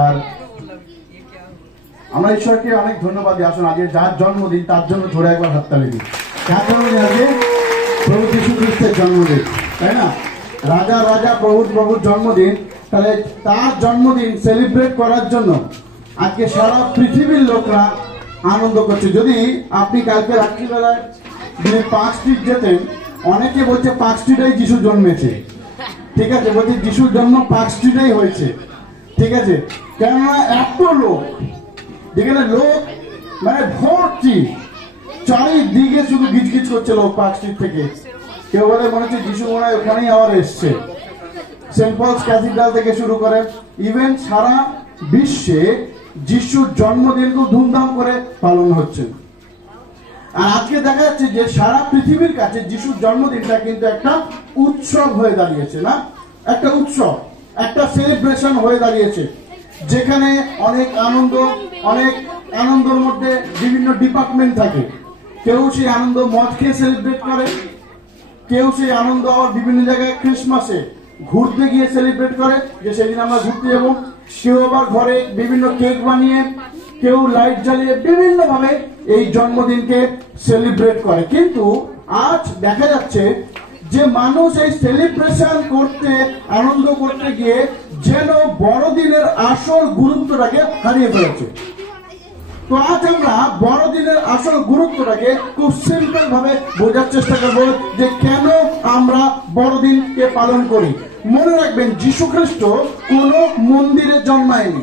আর আমরা ঈশ্বরকে অনেক ধন্যবাদ দিই। আসুন আজকে যার জন্মদিন তার জন্য ধরে একবার হাততালি দিই। কার জন্মদিন আজকে? প্রভু যীশু খ্রিস্টের জন্মদিন, তাই না? রাজা রাজা প্রভুর জন্মদিন। তাহলে তার জন্মদিন সেলিব্রেট করার জন্য আজকে সারা পৃথিবীর লোকরা আনন্দ করছে। যদি আপনি কালকে রাত্রিবেলায় যদি পার্ক স্ট্রিট যেতেন, অনেকে বলছে পার্ক স্ট্রিটেই যিশু জন্মেছে। ঠিক আছে, বলছে যিশুর জন্ম পার্ক স্ট্রিটেই হয়েছে। ঠিক আছে, কেননা এত লোক, যেখানে লোক মানে ভর্তি, চারিদিকে শুধু গিজগিজ করছে লোক পার্ক স্ট্রিট থেকে। কেউ বলে মনে হচ্ছে যিশু মনে হয় ওখানেই আবার এসছে। সেন্ট পলস ক্যাথিড্রাল থেকে শুরু করে ইভেন সারা বিশ্বে যিশুর জন্মদিন খুব ধুমধাম করে পালন হচ্ছে। আর আজকে দেখা যাচ্ছে যে সারা পৃথিবীর কাছে যিশুর জন্মদিনটা কিন্তু একটা উৎসব হয়ে দাঁড়িয়েছে, না? একটা উৎসব, একটা সেলিব্রেশন হয়ে দাঁড়িয়েছে, যেখানে অনেক আনন্দের মধ্যে বিভিন্ন ডিপার্টমেন্ট থাকে। কেউ সেই আনন্দ মদ খেয়ে সেলিব্রেট করে, কেউ সেই আনন্দ আবার বিভিন্ন জায়গায় ক্রিসমাসে ঘুরতে গিয়ে সেলিব্রেট করে, যে সেদিন আমরা ঘুরতে যাবো। কেউ আবার ঘরে বিভিন্ন কেক বানিয়ে, কেউ লাইট জ্বালিয়ে বিভিন্ন ভাবে এই জন্মদিনকে সেলিব্রেট করে। কিন্তু আজ দেখা যাচ্ছে যে মানুষ এই সেলিব্রেশন করতে, আনন্দ করতে গিয়ে যেন বড়দিনের আসল গুরুত্বটাকে হারিয়ে ফেলেছে। তো আজ আমরা বড়দিনের আসল গুরুত্বটাকে খুব সিম্পল ভাবে বোঝার চেষ্টা করব যে কেন আমরা বড়দিনকে পালন করি। মনে রাখবেন, যীশু খ্রিস্ট কোনো মন্দিরে জন্মায়নি,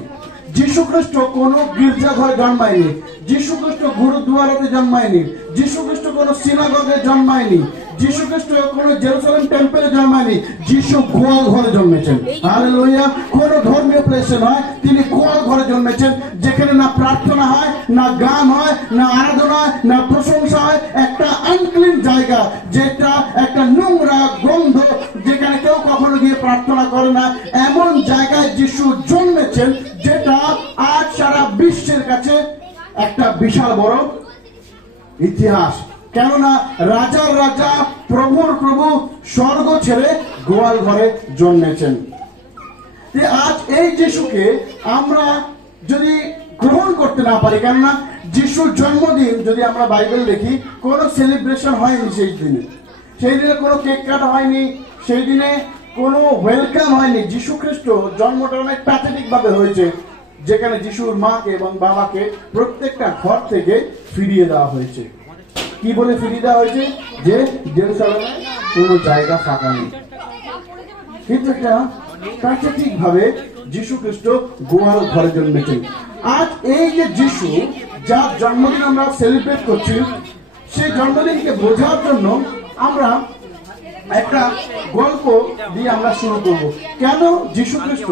যীশু খ্রিস্ট কোনো গির্জাঘরে জন্মায়নি, যীশু খ্রিস্ট গুরুদুয়ারাতে জন্মায়নি, যীশু খ্রিস্ট কোনো সিনাগগে জন্মায়নি, যীশু খ্রিস্ট কোনো জেরুসালেম টেম্পলে জন্মায়নি। যীশু গোয়াল ঘরে জন্মেছেন। হালেলুয়া! কোনো ধর্মীয় প্লেসে নয়, তিনি গোয়াল ঘরে জন্মেছেন, যেখানে না প্রার্থনা হয়, না গান হয়, না আরাধনা হয়, না প্রশংসা হয়। একটা আনক্লিন জায়গা, যেটা একটা নোংরা গন্ধ, যেখানে কেউ কখনো গিয়ে প্রার্থনা করে না, এমন জায়গায় যিশু জন্মেছেন, যেটা আজ সারা বিশ্বের কাছে একটা বিশাল বড় ইতিহাস। কেননা রাজার রাজা, প্রভুর প্রভু স্বর্গ ছেড়ে গোয়াল ঘরে জন্মেছেন। আজ এই যিশুকে আমরা যদি গ্রহণ করতে না পারি, কেননা যিশুর জন্মদিন যদি আমরা বাইবেল দেখি, কোনো সেলিব্রেশন হয়নি সেই দিনে। সেই দিনে কোনো কেক কাটা হয়নি, সেই দিনে কোনো ওয়েলকাম হয়নি। যিশু খ্রিস্ট জন্মটা অনেক প্যাথেটিক ভাবে হয়েছে, যেখানে যিশুর মাকে এবং বাবাকে প্রত্যেকটা ঘর থেকে ফিরিয়ে দেওয়া হয়েছে। কি বলে ফিরিয়ে দেওয়া হয়েছে? যে জেরুসালেমে কোনো জায়গা ফাঁকা নেই। কিন্তু একটা প্যাথেটিক ভাবে যিশু খ্রিস্ট গোয়াল ঘরে জন্মেছেন। আজ এই যে যিশু, যার জন্মদিন আমরা সেলিব্রেট করছি, সেই জন্মদিনকে বোঝার জন্য আমরা একটা গল্প দিয়ে আমরা শুরু করব। কেন যিশু খ্রিস্ট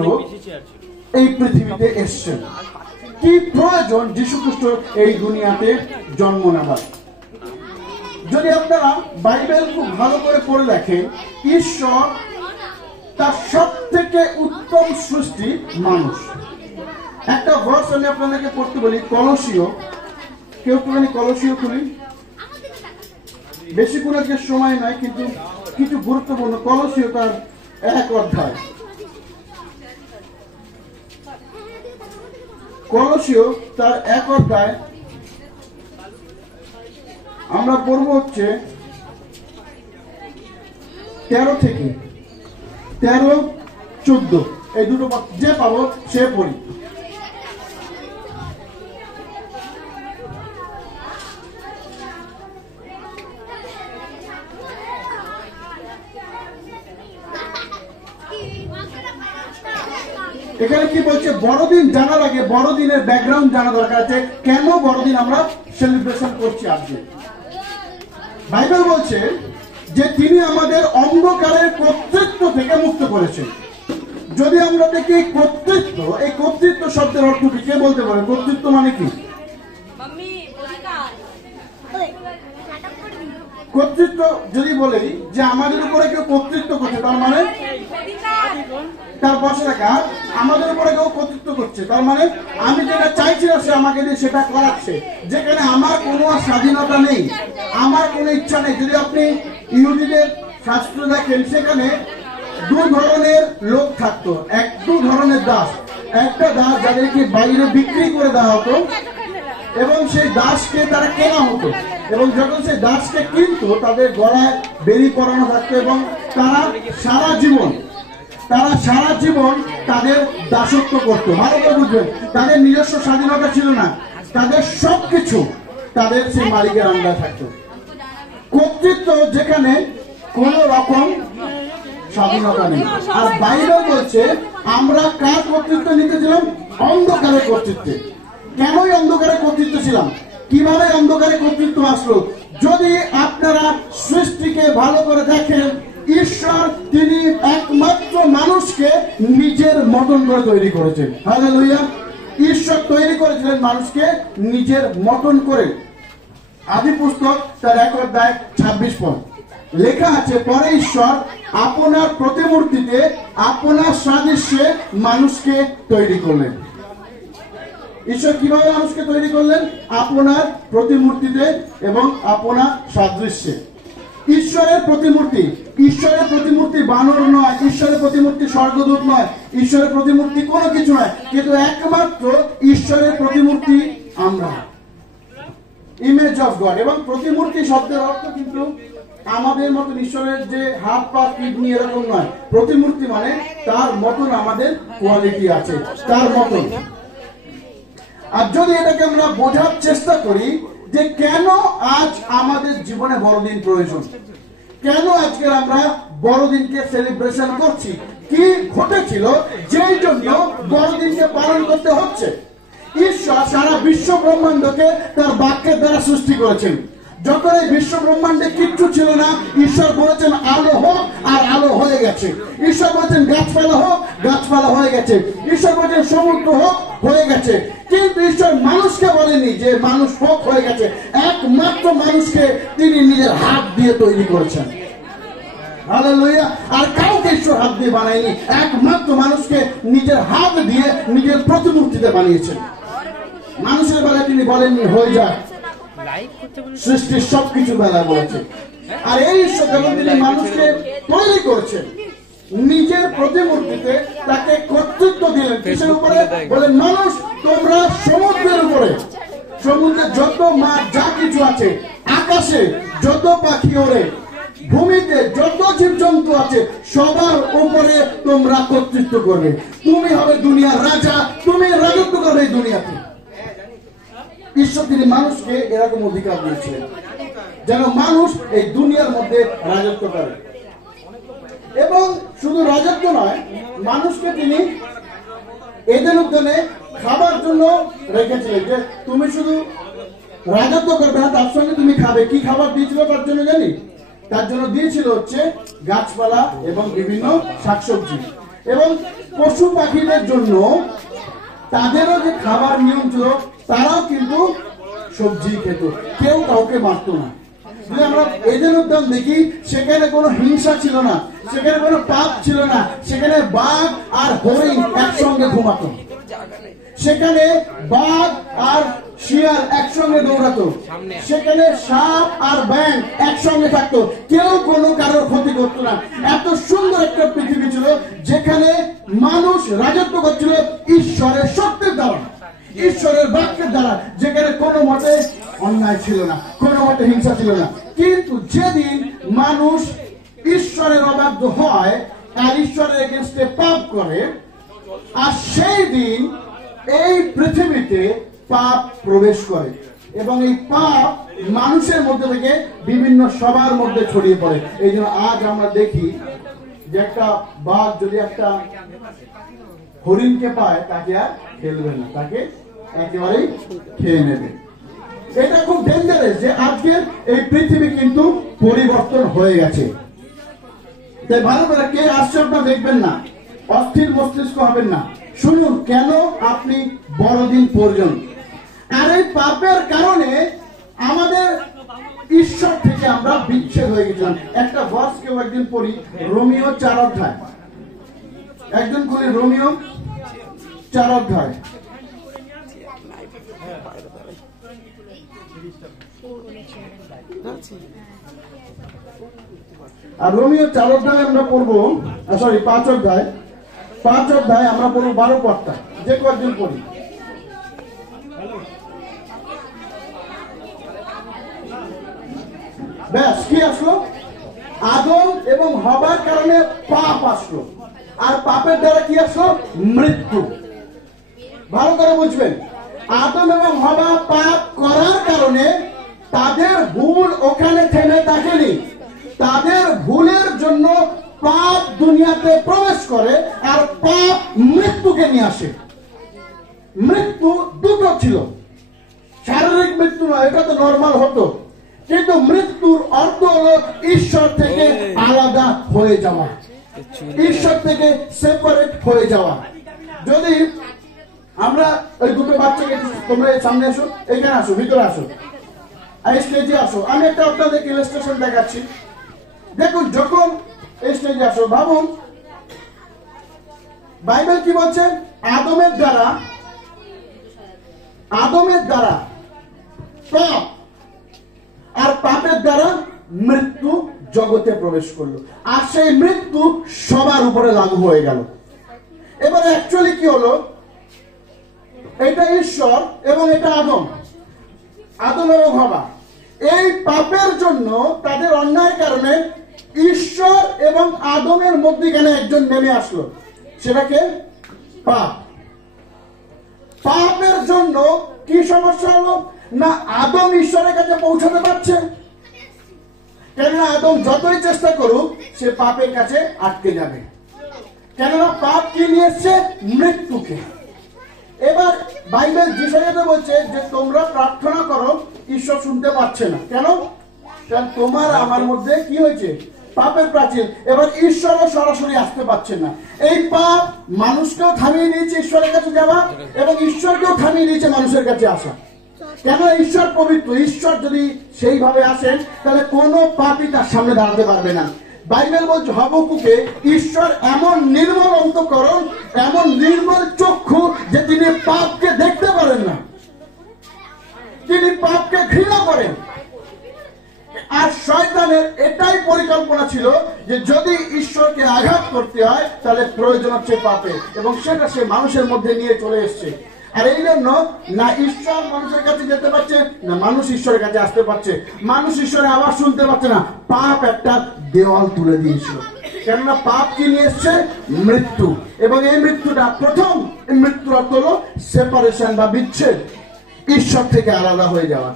এই পৃথিবীতে এসছেন, কি প্রয়োজন যিশু খ্রিস্ট এই দুনিয়াতে জন্ম নেবার। যদি আপনারা বাইবেল খুব ভালো করে পড়ে দেখেন, ঈশ্বর তার সব থেকে উত্তম সৃষ্টি মানুষ। একটা ভার্স আমি আপনাদেরকে পড়তে বলি, কলসীয়। কেউ একটুখানি কলসীয় খুলি, বেশি কোনো আজকে সময় নয়, কিন্তু কিছু গুরুত্বপূর্ণ। কলসীয় তার 1 অধ্যায়, কলসীয় তার 1 অধ্যায় আমরা পড়ব হচ্ছে 13 থেকে 13-14, এই দুটো যে পাবো সে পড়ি। এখানে কি বলছে? বড়দিন জানার আগে বড়দিনের ব্যাকগ্রাউন্ড জানা দরকার আছে। কেন বড়দিন আমরা সেলিব্রেশন করছি আজকে? বাইবেল বলছে যে তিনি আমাদের অন্ধকারের কর্তৃত্ব থেকে মুক্ত করেছেন। যদি আমরা দেখি এই কর্তৃত্ব শব্দের অর্থ কি? কে বলতে পারে কর্তৃত্ব মানে কি? কর্তৃত্ব যদি বলি যে আমাদের উপরে কেউ কর্তৃত্ব করছে, তার মানে তার বসে রাখা, আমাদের উপরে কেউ কর্তৃত্ব করছে, তার মানে আমি যেটা চাইছি না সে আমাকে দিয়ে সেটা করাচ্ছে, যেখানে আমার কোনো স্বাধীনতা নেই, আমার কোনো ইচ্ছা নেই। যদি আপনি ইহুদিদের শাস্ত্র দেখেন, সেখানে 2 ধরনের লোক থাকতো, 2 ধরনের দাস। একটা দাস যাদেরকে বাইরে বিক্রি করে দেওয়া হতো এবং সেই দাসকে তারা কেনা হতো, এবং যখন সেই দাসকে কিনতো তাদের গলায় বেরি পরানো থাকতো এবং তারা সারা জীবন তাদের দাসত্ব করতো। ভালো করে বুঝবেন, তাদের নিজস্ব স্বাধীনতা ছিল না, তাদের সবকিছু তাদের সেই মালিকের আন্ডারে থাকতো। কর্তৃত্ব যেখানে কোন রকম স্বাধীনতা নেই। আর বাইবেল বলছে আমরা কার কর্তৃত্ব নিতেছিলাম? অন্ধকারের কর্তৃত্বে। কেনই অন্ধকারে কর্তৃত্ব ছিলাম? কিভাবে অন্ধকারে কর্তৃত্ব আসলো? যদি আপনারা সৃষ্টিকে ভালো করে দেখেন, ঈশ্বর তিনি একমাত্র মানুষকে নিজের মতন করে তৈরি করেছেন। হালেলুয়া। ঈশ্বর তৈরি করেছিলেন মানুষকে নিজের মতন করে। আদি পুস্তক তার 1 অধ্যায় 26 পদ লেখা আছে, পরে ঈশ্বর আপনার প্রতিমূর্তিতে আপনার সাদৃশ্যে মানুষকে তৈরি করলেন। ঈশ্বর কিভাবে মানুষকে তৈরি করলেন? আপনার প্রতিমূর্তিতে এবং আপনার সাদৃশ্যে। ঈশ্বরের প্রতিমূর্তি বানর নয়, ঈশ্বরের প্রতিমূর্তি স্বর্গদূত নয়, ঈশ্বরের প্রতিমূর্তি কোনো কিছু নয়, কিন্তু একমাত্র ঈশ্বরের প্রতিমূর্তি আমরা, ইমেজ অফ গড। এবং প্রতিমূর্তি শব্দের অর্থ কিন্তু আমাদের মতন ঈশ্বরের যে হাত পা কিডনি এরকম নয়। প্রতিমূর্তি মানে তার মতন আমাদের কোয়ালিটি আছে, তার মতন। আর যদি এটাকে আমরা বোঝার চেষ্টা করি যে কেন আজ আমাদের জীবনে বড়দিন প্রয়োজন, কেন আজকে আমরা বড়দিনকে সেলিব্রেশন করছি, কি ঘটেছিল যেই জন্য বড়দিনকে পালন করতে হচ্ছে? ঈশ্বর সারা বিশ্ব ব্রহ্মাণ্ডকে তার বাক্যের দ্বারা সৃষ্টি করেছেন। যখন এই বিশ্ব ব্রহ্মাণ্ডে কিচ্ছু ছিল না, ঈশ্বর বলেছেন আলো হোক, আর আলো হয়ে গেছে। ঈশ্বর বলেছেন গাছপালা হোক, গাছপালা হয়ে গেছে। ঈশ্বর বলেছেন সমুদ্র হোক, হয়ে গেছে। কিন্তু ঈশ্বর মানুষকে বলেনি যে মানুষ হোক, হয়ে গেছে। একমাত্র মানুষকে তিনি নিজের হাত দিয়ে তৈরি করেছেন। হালেলুয়া। আর কাউকে ঈশ্বর হাত দিয়ে বানায়নি, একমাত্র মানুষকে নিজের হাত দিয়ে নিজের প্রতিমূর্তিতে বানিয়েছেন। মানুষের বেলায় তিনি বলেননি হয়ে যায়, সৃষ্টির সবকিছু বেলায় বলেছে। আর এই ঈশ্বর যখন তিনি মানুষকে তৈরি করেছেন নিজের প্রতিমূর্তিতে, তাকে কর্তৃত্ব দিলেন কিসের উপরে? বলে মানুষ তোমরা সমুদ্রের উপরে, সমুদ্রের যত মাছ যা কিছু আছে, আকাশে যত পাখি ওড়ে, ভূমিতে যত জীবজন্তু আছে, সবার উপরে তোমরা কর্তৃত্ব করবে। তুমি হবে দুনিয়ার রাজা, তুমি রাজত্ব করবে এই দুনিয়াতে। ঈশ্বর তিনি মানুষকে এরকম অধিকার দিয়েছিলেন যেন মানুষ এই দুনিয়ার মধ্যে রাজত্ব করে। এবং শুধু রাজত্ব নয়, মানুষকে তিনি এদেন উদ্যানে খাবার জন্য রেখেছিলেন, যে তুমি শুধু রাজত্ব করবে না, তার সঙ্গে তুমি খাবে। কি খাবার দিয়েছিল তার জন্য জানি? তার জন্য দিয়েছিল হচ্ছে গাছপালা এবং বিভিন্ন শাকসবজি। এবং পশু পাখিদের জন্য তাদেরও যে খাবার নিয়ম ছিল, তারাও কিন্তু সবজি খেত, কেউ কাউকে মারত না। যদি আমরা এদেন উদ্যান দেখি, সেখানে কোনো হিংসা ছিল না, সেখানে কোনো পাপ ছিল না, সেখানে বাঘ আর হরিণ একসঙ্গে ঘুমাতো, সেখানে বাঘ আর শিয়াল একসঙ্গে দৌড়াতো, সেখানে সাপ আর ব্যাঙ একসঙ্গে থাকতো, কেউ কোনো কারোর ক্ষতি করতো না। এত সুন্দর একটা পৃথিবী ছিল যেখানে মানুষ রাজত্ব করছিল ঈশ্বরের শক্তির দ্বারা, ঈশ্বরের বাক্যের দ্বারা, যেখানে কোনো মতে অন্যায় ছিল না, কোনো মতে হিংসা ছিল না। কিন্তু যেদিন মানুষ ঈশ্বরের অবাধ্য হয় আর ঈশ্বরের এগেইনস্টে পাপ করে, আর সেই দিন এই পৃথিবীতে পাপ প্রবেশ করে এবং এই পাপ মানুষের মধ্যে থেকে বিভিন্ন সবার মধ্যে ছড়িয়ে পড়ে। এই জন্য আজ আমরা দেখি যে একটা বাঘ যদি একটা হরিণকে পায়, তাকে আর ফেলবে না, তাকে একেবারেই খেয়ে নেবে। এটা খুব ডেঞ্জারাস যে আজকের এই পৃথিবী কিন্তু পরিবর্তন হয়ে গেছে। তাই ভালো করে কে আসছে আপনারা দেখবেন না, অস্থির মস্তিষ্ক হবেন না। শুনুন কেন আপনি বড়দিন প্রয়োজন। আর এই পাপের কারণে আমাদের ঈশ্বর থেকে আমরা বিচ্ছেদ হয়ে গেছিলাম। একটা ভার্স কেউ একদিন পড়ি, রোমিও 4 অধ্যায়, একজন বলি রোমিও 4 অধ্যায়। আর রোমিও 4 অধ্যায় আমরা পড়বো, সরি 5 অধ্যায় 5 অধ্যায় আমরা পড়ব 12 পদটা, যে কয়েকদিন পড়ি। ব্যাস, কি আসলো? আদম এবং হবার কারণে পাপ আসলো, আর পাপের দ্বারা কি আসলো? মৃত্যু। ভালো করে বুঝবেন, আদম এবং হবা পাপ করার কারণে তাদের ভুল ওখানে থেমে থাকেনি, তাদের ভুলের জন্য পাপ দুনিয়াতে প্রবেশ করে, আর পাপ মৃত্যুকে নিয়ে আসে। মৃত্যু দুটো ছিল, শারীরিক মৃত্যু নয়, এটা তো নর্মাল হতো, কিন্তু মৃত্যুর অর্থ হলো ঈশ্বর থেকে আলাদা হয়ে যাওয়া, ঈশ্বর থেকে সেপারেট হয়ে যাওয়া। যদি আমরা ওই দুটো বাচ্চাকে, তোমরা সামনে আসো, এখানে আসো, ভিতরে আসো, স্টেজে আসো, আমি একটা আপনাদের ইলাস্ট্রেশন দেখাচ্ছি। দেখুন, যখন স্টেজে আসো, ভাবুন বাইবেল কি বলছে? আদমের দ্বারা পাপ, আর পাপের দ্বারা মৃত্যু জগতে প্রবেশ করলো, আর সেই মৃত্যু সবার উপরে লাগু হয়ে গেল। এবার অ্যাকচুয়ালি কি হলো? এটা ঈশ্বর এবং এটা আদম এবং হবা। এই পাপের জন্য, তাদের অন্যায়ের কারণে ঈশ্বর এবং আদমের মধ্যখানে একজন নেমে আসলো, সেটাকে পাপ। পাপের জন্য কি সমস্যা হলো? না আদম ঈশ্বরের কাছে পৌঁছাতে পারছে, কেননা আদম যতই চেষ্টা করুক সে পাপের কাছে আটকে যাবে, কেননা পাপ কি নিয়ে এসছে? মৃত্যুকে। এবার বাইবেল যিশাইয়াতে বলছে যে তোমরা প্রার্থনা করো, ঈশ্বর শুনতে পাচ্ছে না। কেন? কারণ তোমার আমার মধ্যে কি হয়েছে? পাপের প্রাচীর। এবার ঈশ্বরও সরাসরি আসতে পারছে না। এই পাপ মানুষকেও থামিয়ে দিয়েছে ঈশ্বরের কাছে যাওয়া, এবং ঈশ্বরকেও থামিয়ে দিয়েছে মানুষের কাছে আসা। কেন? ঈশ্বর পবিত্র, ঈশ্বর যদি সেইভাবে আসেন তাহলে কোনো পাপই তার সামনে দাঁড়াতে পারবে না। বাইবেল বলছে হবকুকে ঈশ্বর এমন নির্মল অন্তঃকরণ, এমন নির্মল চক্ষু যে তিনি পাপকে দেখতে পারেন না, তিনি পাপকে ঘৃণা করেন। আর শয়তানের এটাই পরিকল্পনা ছিল যে যদি ঈশ্বরকে আঘাত করতে হয় তাহলে প্রয়োজন হচ্ছে পাপে, এবং সেটা সে মানুষের মধ্যে নিয়ে চলে এসছে। আর এই জন্য না ঈশ্বর মানুষের কাছে যেতে পারছে, না মানুষ ঈশ্বরের কাছে আসতে পারছে, মানুষ ঈশ্বরের আওয়াজ শুনতে পারছে না। পাপ একটা দেওয়াল তুলে দিয়েছিল, কেননা পাপ কি নিয়ে এসছে? মৃত্যু। এবং এই মৃত্যুটা, প্রথম মৃত্যুর অর্থ হলো সেপারেশন বা বিচ্ছেদ, ঈশ্বর থেকে আলাদা হয়ে যাওয়া।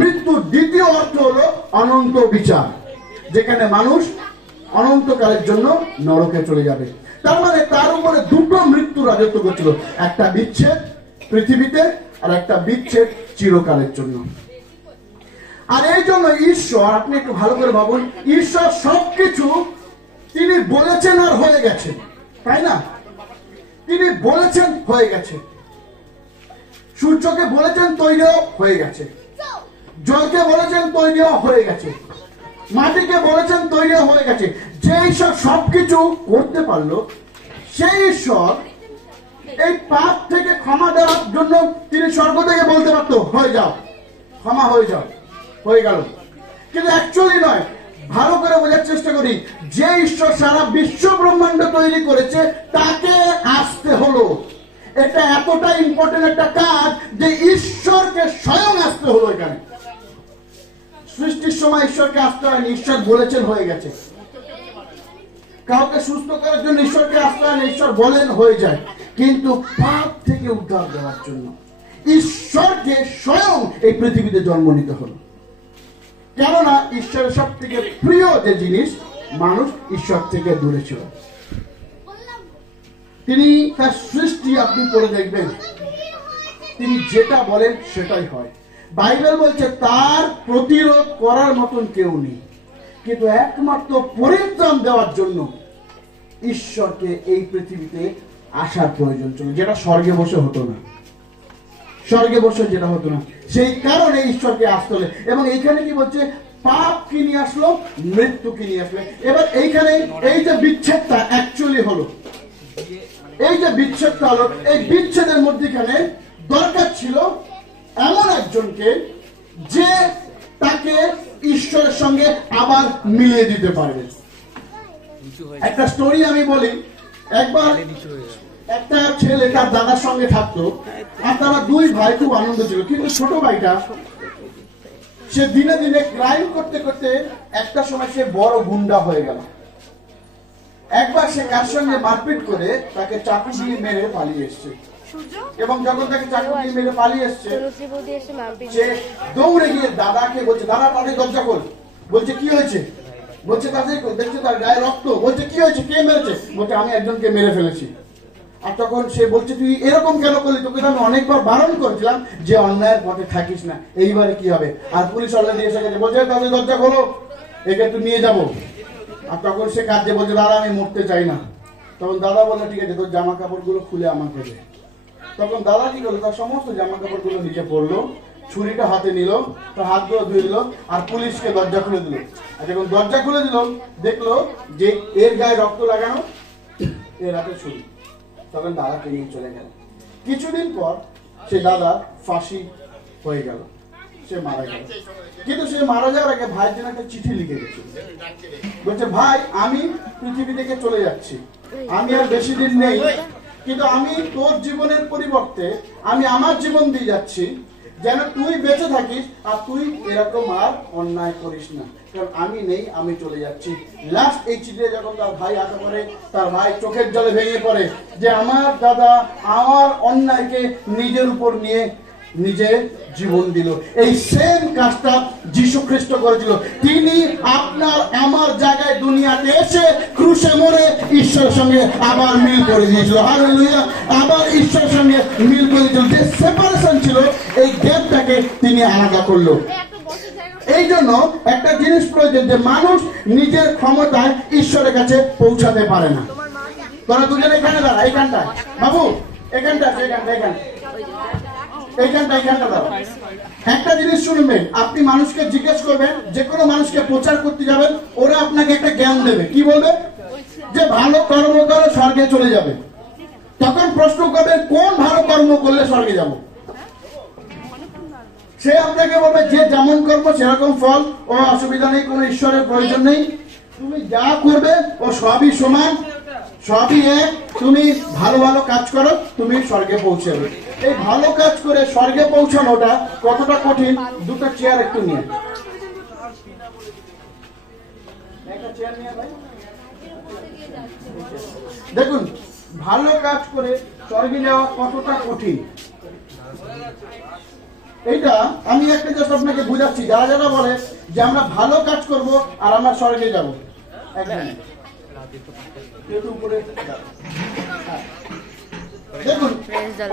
মৃত্যুর দ্বিতীয় অর্থ হলো অনন্ত বিচার, যেখানে মানুষ অনন্তকালের জন্য নরকে চলে যাবে। তার মানে তার উপরে দুটো মৃত্যু রাজত্ব করছিল, একটা বিচ্ছেদ পৃথিবীতে, আর একটা বিচ্ছেদ চিরকালের জন্য। আর এই জন্য ঈশ্বর, আপনি একটু ভালো করে ভাবুন, ঈশ্বর সবকিছু তিনি বলেছেন আর হয়ে গেছে, তাই না? তিনি বলেছেন, হয়ে গেছে। সূর্যকে বলেছেন, তৈরিও হয়ে গেছে। জলকে বলেছেন, তৈরিও হয়ে গেছে। মাটিকে বলেছেন, তৈরিও হয়ে গেছে। যে ঈশ্বর সবকিছু করতে পারলো, সেই ঈশ্বর এই পাপ থেকে ক্ষমা দেওয়ার জন্য তিনি স্বর্গ থেকে বলতে পারতো, হয়ে যাও, ক্ষমা হয়ে যাও, হয়ে গেল। কিন্তু অ্যাকচুয়ালি নয়। ভালো করে বোঝার চেষ্টা করি, যে ঈশ্বর সারা বিশ্ব ব্রহ্মাণ্ড তৈরি করেছে তাকে আসতে হলো। এটা এতটা ইম্পর্টেন্ট একটা কাজ যে ঈশ্বরকে স্বয়ং আসতে হলো। এখানে সৃষ্টির সময় ঈশ্বরকে আসতে হয়নি, ঈশ্বর বলেছেন, হয়ে গেছে। কাউকে সুস্থ করার জন্য ঈশ্বরকে আসতে হয়নি, ঈশ্বর বলেন, হয়ে যায়। কিন্তু পাপ থেকে উদ্ধার দেওয়ার জন্য ঈশ্বরকে স্বয়ং এই পৃথিবীতে জন্ম নিতে হলো। কেননা ঈশ্বরের সব থেকে প্রিয় যে জিনিস, মানুষ ঈশ্বর থেকে দূরে ছিল। তিনি তার সৃষ্টি, আপনি পড়ে দেখবেন, তিনি যেটা বলেন সেটাই হয়। বাইবেল বলছে তার প্রতিরোধ করার মতন কেউ নেই, কিন্তু একমাত্র পরিত্রাণ দেওয়ার জন্য ঈশ্বরকে এই পৃথিবীতে আসার প্রয়োজন ছিল, যেটা স্বর্গে বসে হতো না। স্বর্গে বসে যেটা হতো না, সেই কারণে ঈশ্বরকে আসতে হলে। এবং এইখানে কি বলছে? পাপ কি নিয়ে আসলো? মৃত্যু কি নিয়ে আসলো। এবার এইখানে এই যে বিচ্ছেদটা অ্যাকচুয়ালি হলো, এই যে বিচ্ছেদটা হলো, এই বিচ্ছেদের মধ্যখানে দরকার ছিল এমন একজনকে যে তাকে ঈশ্বরের সঙ্গে আবার মিলিয়ে দিতে পারবে। একটা স্টোরি আমি বলি। একবার একটা ছেলে তার দাদার সঙ্গে থাকতো, আর তারা দুই ভাই খুব আনন্দ ছিল, কিন্তু ছোট ভাইটা সে দিনে দিনে ক্রাইম করতে করতে একটা সময় সে বড় গুন্ডা হয়ে গেল। একবার সে কার সঙ্গে মারপিট করে তাকে চাকু দিয়ে মেরে পালিয়ে এসছে, এবং যখন তাকে চাকু দিয়ে মেরে পালিয়ে এসছে সে দৌড়ে গিয়ে দাদাকে বলছে, দাদা তাদের দরজা খোল। বলছে কি হয়েছে? বলছে তাদের দেখছে তার গায়ে রক্ত। বলছে কি হয়েছে, কে মেরেছে? বলছে আমি একজনকে মেরে ফেলেছি। আর তখন সে বলছে তুই এরকম কেন করলি? তোকে আমি অনেকবার বারণ করেছিলাম যে অন্যায়ের পথে থাকিস না, এইবারে কি হবে? আর পুলিশ অলরেডি এসে গেছে, বলছে তাদের দরজা খোলো, একে একটু নিয়ে যাবো। আর তখন সে কাঁদছে, বলছে দাদা আমি মরতে চাই না। তখন দাদা বললো ঠিক আছে, তোর জামা কাপড় গুলো খুলে আমাকে দে। তখন দাদা কি করলো, তার সমস্ত জামা কাপড় গুলো নিচে পড়লো, ছুরিটা হাতে নিল, তার হাত গুলো ধুয়ে দিল, আর পুলিশকে দরজা খুলে দিল। আর যখন দরজা খুলে দিল দেখলো যে এর গায়ে রক্ত লাগানো, এর হাতে ছুরি। তখন দাদাকে নিয়ে চলে গেল। কিছুদিন পর সে দাদা ফাঁসি হয়ে গেল, সে মারা গেল। কিন্তু সে মারা যাওয়ার আগে ভাইয়ের জন্য একটা চিঠি লিখে গেছে। বলছে ভাই আমি পৃথিবী থেকে চলে যাচ্ছি, আমি আর বেশি দিন নেই, কিন্তু আমি তোর জীবনের পরিবর্তে আমি আমার জীবন দিয়ে যাচ্ছি, যেন তুই বেঁচে থাকিস আর তুই এরকম আর অন্যায় করিস না, কারণ আমি নেই, আমি চলে যাচ্ছি। লাস্ট এই চিঠিতে যখন তার ভাই হাতে পড়ে, তার ভাই চোখের জলে ভেঙে পড়ে যে আমার দাদা আমার অন্যায়কে নিজের উপর নিয়ে নিজে জীবন দিল। এই সেম কাজটা যীশু খ্রিস্ট করেছিল। তিনি আপনার আমার জায়গায় দুনিয়াতে এসে ক্রুশে মরে ঈশ্বরের সঙ্গে আবার মিল করে দিয়েছিল। হালেলুয়া! আবার ঈশ্বরের সঙ্গে মিল করে দিয়েছিল। যে সেপারেশন ছিল, এই গ্যাপটাকে তিনি আলাদা করলো। এই জন্য একটা জিনিস প্রয়োজন, যে মানুষ নিজের ক্ষমতায় ঈশ্বরের কাছে পৌঁছাতে পারে না। তোরা দুজনে এখানে দাঁড়া, এইখানটায় বাবু, এইখানটা দাও। একটা জিনিস শুনবেন, আপনি মানুষকে জিজ্ঞেস করবেন, যে কোনো মানুষকে প্রচার করতে যাবেন, ওরা আপনাকে একটা জ্ঞান দেবে। কি বলবে? যে ভালো কর্ম করে স্বর্গে চলে যাবে। তখন প্রশ্ন করবেন কোন ভালো কর্ম করলে স্বর্গে যাব? সে আপনাকে বলবে যে যেমন কর্ম সেরকম ফল, ও অসুবিধা নেই, কোনো ঈশ্বরের প্রয়োজন নেই, তুমি যা করবে ও সবই সমান, সবই এক, তুমি ভালো ভালো কাজ করো, তুমি স্বর্গে পৌঁছাবে। এই ভালো কাজ করে স্বর্গে পৌঁছানোটা কতটা কঠিন, দুটো চেয়ার একটু নিয়ে, দেখুন ভালো কাজ করে স্বর্গে যাওয়া কতটা কঠিন। এইটা আমি একটা জাস্ট আপনাকে বুঝাচ্ছি, যারা যারা বলে যে আমরা ভালো কাজ করব আর আমরা স্বর্গে যাব। দেখুন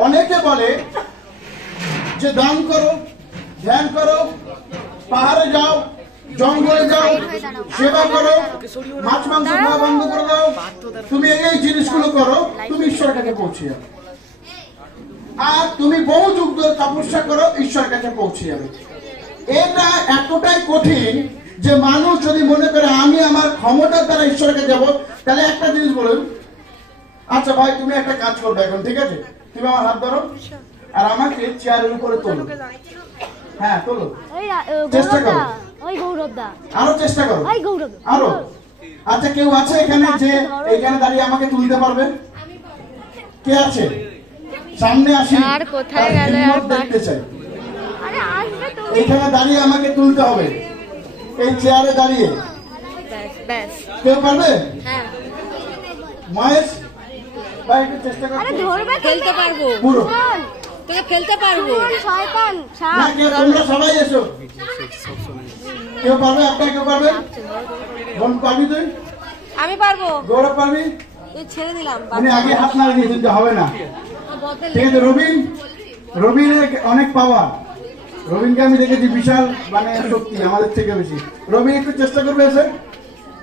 অনেকে বলে যে দান করো, ধ্যান করো, পাহাড়ে যাও, জঙ্গলে যাও, সেবা করো, মাছ মাংস খাওয়া বন্ধ করে দাও, তুমি এই জিনিসগুলো করো, তুমি ঈশ্বরের কাছে পৌঁছে যাবে। আর তুমি বহু যুগ ধরে তপস্যা করো, ঈশ্বরের কাছে পৌঁছে যাবে। এটা এতটাই কঠিন যে মানুষ যদি মনে করে আমি আমার ক্ষমতার দ্বারা ঈশ্বরের কাছে যাবো, তাহলে একটা জিনিস বলুন, আচ্ছা ভাই তুমি একটা কাজ করবে এখন, ঠিক আছে? তুমি আমার হাত ধরো আর আমাকে চেয়ারের উপরে তোলো। হ্যাঁ তোলো, চেষ্টা করো, আরো চেষ্টা করো, আরো। আচ্ছা কেউ আছে এখানে যে এইখানে দাঁড়িয়ে আমাকে তুলতে পারবে? কে আছে? সামনে আসি, দেখতে চাই। এখানে দাঁড়িয়ে আমাকে তুলতে হবে, এই চেয়ারে দাঁড়িয়ে। কেউ পারবে? মহেশ ভাই একটু চেষ্টা করো। ফেলতে পারবো, পুরো তোকে ফেলতে পারবো। তোমরা সবাই এসো। কেউ পারবে? আপনার কেউ পারবে? বোন পারবি? তুই? আমি পারবো। গৌরব পারবি? ছেড়ে দিলাম, উনি আগে হাত না দিয়ে দিতে হবে না, ঠিক আছে? রবিনের অনেক পাওয়ার, রবিনকে আমি দেখেছি বিশাল মানে শক্তি আমাদের থেকে বেশি। রবিন একটু চেষ্টা করবে এসে,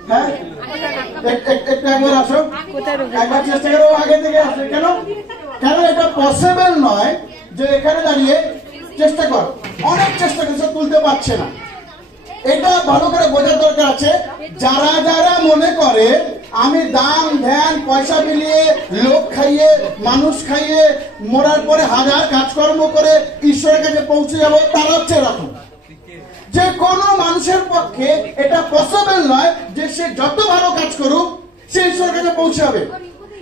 হ্যাঁ একটু একবার আসো, একবার চেষ্টা করো, আগে থেকে আসো। কেন? কারণ এটা পসিবল নয় যে এখানে দাঁড়িয়ে চেষ্টা কর, অনেক চেষ্টা করছে তুলতে পারছে না। এটা ভালো করে বোঝার দরকার আছে। যারা যারা মনে করে আমি দান ধ্যান পয়সা মিলিয়ে লোক খাইয়ে মানুষ খাইয়ে মরার পরে হাজার কাজকর্ম করে ঈশ্বরের কাছে পৌঁছে যাবো, তারা হচ্ছে এরকম। যে কোনো মানুষের পক্ষে এটা পসিবল নয় যে সে যত ভালো কাজ করুক সে ঈশ্বরের কাছে পৌঁছাবে।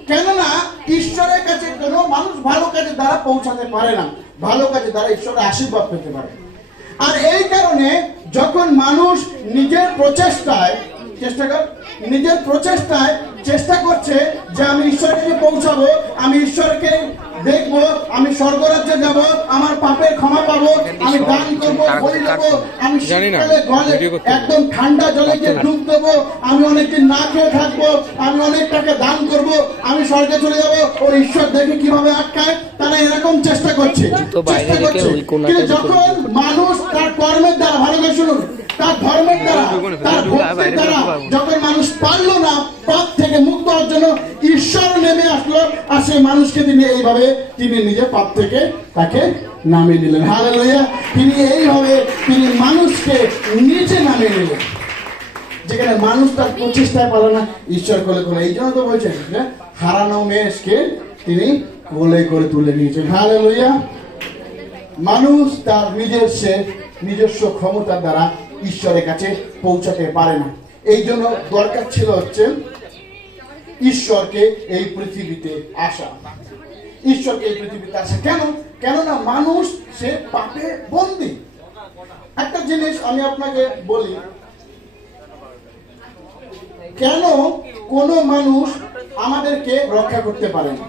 কেননা ঈশ্বরের কাছে কোনো মানুষ ভালো কাজের দ্বারা পৌঁছাতে পারে না, ভালো কাজের দ্বারা ঈশ্বরের আশীর্বাদ পেতে পারে। আর এই কারণে যখন মানুষ নিজের প্রচেষ্টায় চেষ্টা করছে যে আমি ঈশ্বরকে পৌঁছাবো, আমি ঈশ্বরকে দেখবো, আমি স্বর্গরাজ্যে যাব, আমার পাপের ক্ষমা পাবো, আমি দান করবো, বলি দেবো, আমি শীতকালে গলে একদম ঠান্ডা জলে গিয়ে ডুব দেবো, আমি অনেকদিন না খেয়ে থাকবো, আমি অনেক টাকা দান করবো, আমি স্বর্গে চলে যাবো, ও ঈশ্বর দেখে কিভাবে আটকায়, তারা এরকম চেষ্টা করছে। কিন্তু যখন মানুষ তার কর্মের দ্বারা, ভালো করে শুনুন, তার ধর্মের দ্বারা, তার ভক্তির দ্বারা যখন মানুষ পারলো না পাপ থেকে মুক্ত হওয়ার জন্য, ঈশ্বর নেমে আসলো, আর সেই মানুষকে তিনি নিজে পাপ থেকে তাকে নামিয়ে দিলেন। হালেলুয়া! তিনি মানুষকে নিচে নামিয়ে নিলেন, যেখানে মানুষ তার প্রচেষ্টায় পারে না, ঈশ্বর কোলে করে। এই জন্য তো বলছেন যে হারানো মেষকে তিনি কোলে করে তুলে নিয়েছেন। হালেলুয়া! মানুষ তার নিজস্ব ক্ষমতার দ্বারা ঈশ্বরের কাছে পৌঁছাতে পারে না। এই জন্য দরকার ছিল হচ্ছে ঈশ্বরকে এই পৃথিবীতে আসা। কেননা মানুষ সে পাপে বন্দী। একটা জিনিস আমি আপনাকে বলি, কেন কোন মানুষ আমাদেরকে রক্ষা করতে পারে না?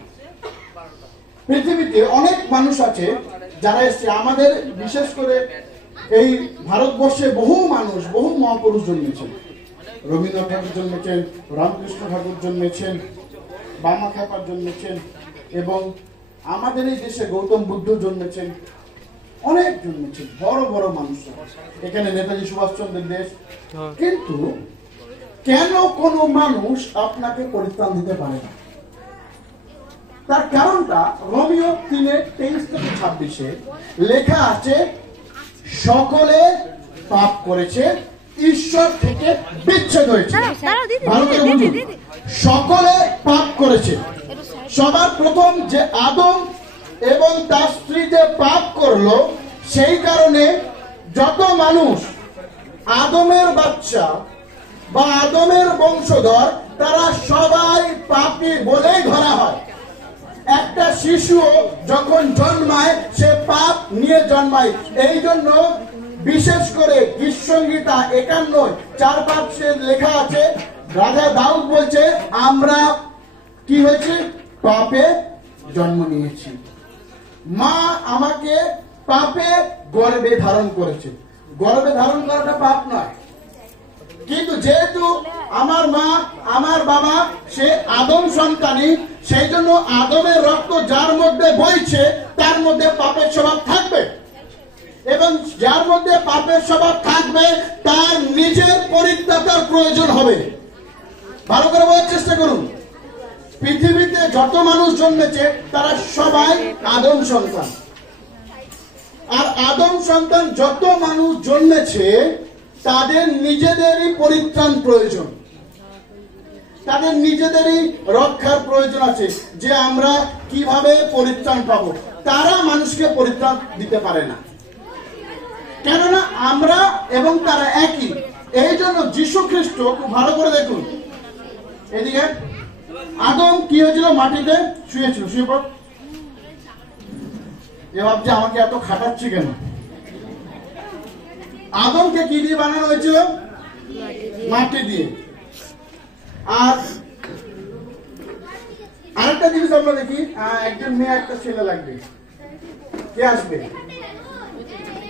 পৃথিবীতে অনেক মানুষ আছে যারা এসছে, আমাদের বিশেষ করে এই ভারতবর্ষে বহু মহাপুরুষ জন্মেছেন। রবীন্দ্রনাথ ঠাকুর জন্মেছেন, রামকৃষ্ণ ঠাকুর জন্মেছেন, বামা ঠাকুর জন্মেছেন, এবং আমাদের এই দেশে গৌতম বুদ্ধ জন্মেছেন, অনেক জন্মেছেন বড় বড় মানুষ, এখানে নেতাজি সুভাষচন্দ্রের দেশ। কিন্তু কেন কোনো মানুষ আপনাকে পরিত্রাণ দিতে পারে না? তার কারণটা রোমিও 3:23-26 লেখা আছে, সকলে পাপ করেছে, ঈশ্বর থেকে বিচ্ছেদ হয়েছে। ভালো করে বুঝুন, সকলে পাপ করেছে। সবার প্রথম যে আদম এবং তার স্ত্রী যে পাপ করলো, সেই কারণে যত মানুষ আদমের বাচ্চা বা আদমের বংশধর, তারা সবাই পাপী বলেই ধরা হয়। একটা শিশু যখন জন্মায়, সে পাপ নিয়ে জন্মায়। এই জন্য বিশেষ করে গীতসংহিতা 51:4-5 লেখা আছে, রাজা দাউদ বলছে, আমরা কি হয়েছে? পাপে জন্ম নিয়েছি। মা আমাকে পাপে গর্ভে ধারণ করেছে। গর্ভে ধারণ করাটা পাপ নয়, কিন্তু যেহেতু আমার মা আমার বাবা সে আদম সন্তানই, সেই জন্য আদমের রক্ত যার মধ্যে বইছে তার মধ্যে পাপের স্বভাব থাকবে, এবং যার মধ্যে পাপের স্বভাব থাকবে তার নিজের পরিত্রাতার প্রয়োজন হবে। ভালো করে বোঝার চেষ্টা করুন, পৃথিবীতে যত মানুষ জন্মেছে তারা সবাই আদম সন্তান। আর আদম সন্তান যত মানুষ জন্মেছে, তাদের নিজেদেরই পরিত্রাণ প্রয়োজন, তাদের নিজেদেরই রক্ষার প্রয়োজন আছে, যে আমরা কিভাবে পরিত্রাণ পাবো। তারা মানুষকে পরিত্রাণ দিতে পারে না, কেননা আমরা এবং তারা একই। এই জন্য যীশু খ্রিস্ট, খুব ভালো করে দেখুন, এদিকে আদম কি হয়েছিল? মাটিতে শুয়েছিল, শুয়ে পড়। এ ভাবছে আমাকে এত খাটাচ্ছি কেন? আদমকে কি দিয়ে বানানো হয়েছিল? মাটি দিয়ে। আর আরেকটা জিনিস আমরা দেখি, একজন মেয়ে একটা ছেলে লাগবে, কে আসবে?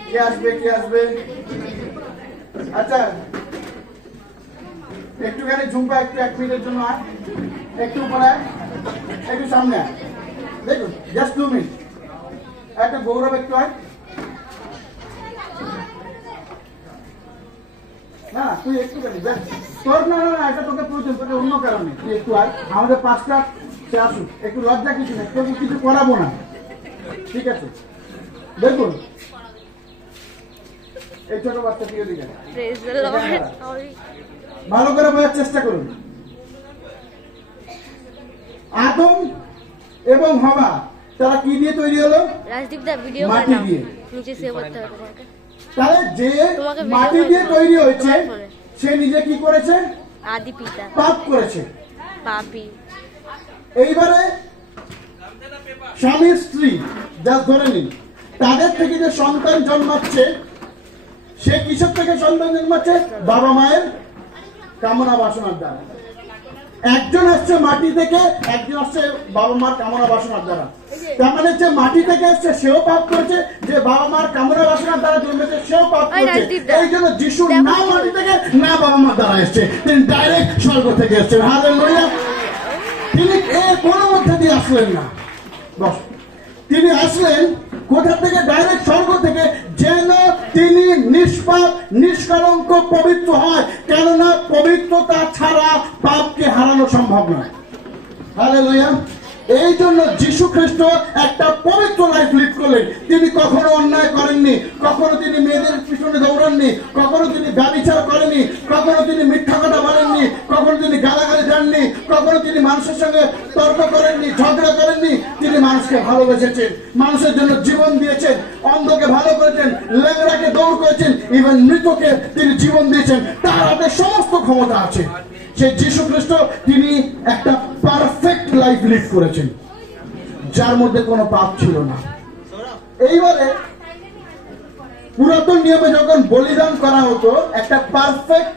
কে আসবে? কে আসবে? আচ্ছা, একটুখানি ঝুমকা, একটু 1 মিনিটের জন্য আয়, একটু উপরে আয়, একটু সামনে আয়, দেখুন, জাস্ট 2 মিনিট। একটা গৌরব, একটু আয়। না তুই একটুখানি তোর, না না এটা তোকে প্রয়োজন, তোকে অন্য কারণে, তুই একটু আয়। আমাদের 5টা সে আসুক, একটু লজ্জা কিছু নেই, তোকে কিছু করাবো না, ঠিক আছে? দেখুন এই ছোট বাচ্চা দিয়ে দিকে ভালো করে বোঝার চেষ্টা করুন। আদম এবং হাওয়া তারা কি দিয়ে তৈরি হলো? মাটি দিয়ে। তাহলে যে মাটি দিয়ে তৈরি হয়েছে, সে নিজে কি করেছে? আদি পিতা। পাপ করেছে। পাপী। এইবারে স্বামী স্ত্রী যা ধরে নিন, তাদের থেকে যে সন্তান জন্মাচ্ছে, সে কিসের থেকে সন্তান জন্মাচ্ছে? বাবা মায়ের কামনা বাসনার দ্বারা। একজন আসছে মাটি থেকে, একজন আসছে বাবা মার কামনা বাসনার দ্বারা। তার মানে যে মাটি থেকে আসছে সেও পাপ করেছে, যে বাবা মার কামনা বাসনার দ্বারা জন্মেছে সেও পাপ করেছে। এই জন্য যিশু না মাটি থেকে না বাবা মার দ্বারা এসছে, তিনি ডাইরেক্ট স্বর্গ থেকে এসছেন। হালেলুয়া। তিনি এর কোনো মধ্যে দিয়ে আসলেন না। বস, তিনি আসলেন কোথা থেকে? ডাইরেক্ট স্বর্গ থেকে, যেন তিনি নিষ্পাপ নিষ্কলঙ্ক পবিত্র হয়। কেননা পবিত্রতা ছাড়া পাপকে হারানো সম্ভব নয়। হালেলুয়া। এই জন্য যীশু খ্রিস্ট একটা পবিত্র লাইফ লিড করলেন। তিনি কখনো অন্যায় করেননি, কখনো তিনি মেয়েদের পিছনে দৌড়াননি, কখনো তিনি ব্যভিচার করেননি, কখনো তিনি মিথ্যা কথা বলেননি, কখনো তিনি গালাগালি দেননি, কখনো তিনি মানুষের সঙ্গে তর্ক করেননি, ঝগড়া করেননি। তিনি মানুষকে ভালোবেসেছেন, মানুষের জন্য জীবন দিয়েছেন, অন্ধকে ভালো করেছেন, লেংড়াকে দৌড় করেছেন, ইভেন মৃতকে তিনি জীবন দিয়েছেন। তার হাতে সমস্ত ক্ষমতা আছে। সেই যীশু খ্রিস্ট তিনি একটা পারফেক্ট লাইফ লিড করেছেন, যার মধ্যে কোনো পাপ ছিল না। এইবারে পুরাতন নিয়মে যখন বলিদান করা হতো, একটা পারফেক্ট,